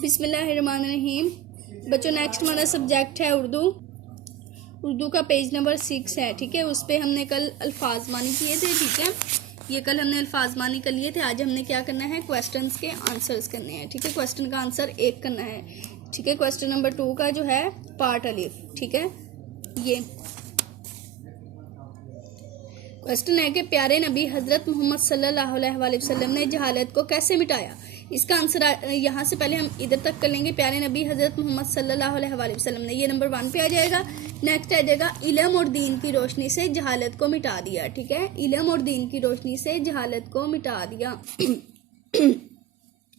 बिस्मिल्लाहिर्रहमानिर्रहीम। बच्चों, नेक्स्ट हमारा सब्जेक्ट है उर्दू का पेज नंबर 6 है। ठीक है, उस पर हमने कल अल्फाज मानी किए थे। ठीक है, ये कल हमने अल्फाज मानी कर लिए थे। आज हमने क्या करना है, क्वेश्चंस के आंसर्स करने हैं। ठीक है, क्वेश्चन का आंसर 1 करना है। ठीक है, क्वेश्चन नंबर 2 का जो है पार्ट अलिफ। ठीक है, ये क्वेश्चन है कि प्यारे नबी हजरत मोहम्मद सल्लल्लाहु अलैहि वसल्लम ने जहालत को कैसे मिटाया। इसका आंसर यहाँ से पहले हम इधर तक कर लेंगे। प्यारे नबी हजरत मोहम्मद सल्लल्लाहु अलैहि वसल्लम ने, ये नंबर 1 पे आ जाएगा। नेक्स्ट आ जाएगा इल्म और दीन की रोशनी से जहालत को मिटा दिया। ठीक है, इल्म और दीन की रोशनी से जहालत को मिटा दिया।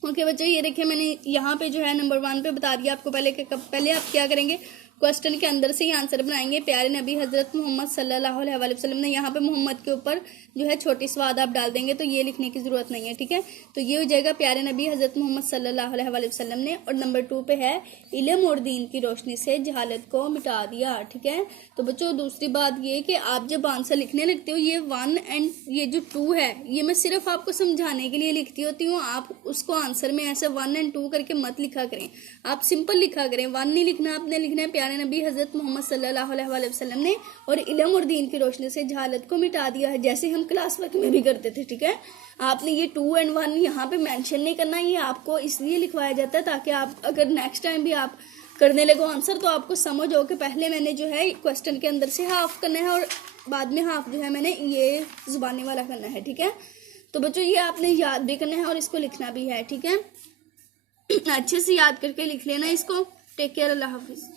ओके बच्चों, ये देखिए मैंने यहाँ पे जो है नंबर 1 पे बता दिया आपको पहले आप क्या करेंगे, क्वेश्चन के अंदर से ही आंसर बनाएंगे। प्यारे नबी हजरत मोहम्मद सल्लल्लाहु अलैहि वसल्लम ने, यहाँ पे मोहम्मद के ऊपर जो है छोटी स्वाद आप डाल देंगे, तो ये लिखने की जरूरत नहीं है। ठीक है, तो ये हो जाएगा प्यारे नबी हजरत मोहम्मद सल्लल्लाहु अलैहि वसल्लम ने। और नंबर 2 पे है इल्म और दीन की रोशनी से जहालत को मिटा दिया। ठीक है, तो बच्चों दूसरी बात ये कि आप जब आंसर लिखने लगते हो, ये 1 एंड ये जो 2 है, ये मैं सिर्फ आपको समझाने के लिए लिखती होती हूँ। आप उसको आंसर में ऐसे 1 एंड 2 करके मत लिखा करें, आप सिंपल लिखा करें। 1 नहीं लिखना, आपने लिखना है प्यारे नबी हजरत मोहम्मद सल्लल्लाहु अलैहि वसल्लम ने और इल्म और दीन की रोशनी से जहालत को मिटा दिया है, जैसे हम क्लास वर्क में भी करते थे। ठीक है, आपने ये 2 एंड 1 यहाँ पे मेंशन नहीं करना, ये आपको इसलिए लिखवाया जाता है ताकि आप अगर नेक्स्ट टाइम भी आप करने लगो आंसर, तो आपको समझ हो कि पहले मैंने जो है क्वेश्चन के अंदर से हाफ करना है और बाद में हाफ जो है मैंने ये जुबानी वाला करना है। ठीक है, तो बच्चों ये आपने याद भी करना है और इसको लिखना भी है। ठीक है, अच्छे से याद करके लिख लेना इसको। टेक केयर, अल्लाह हाफिज।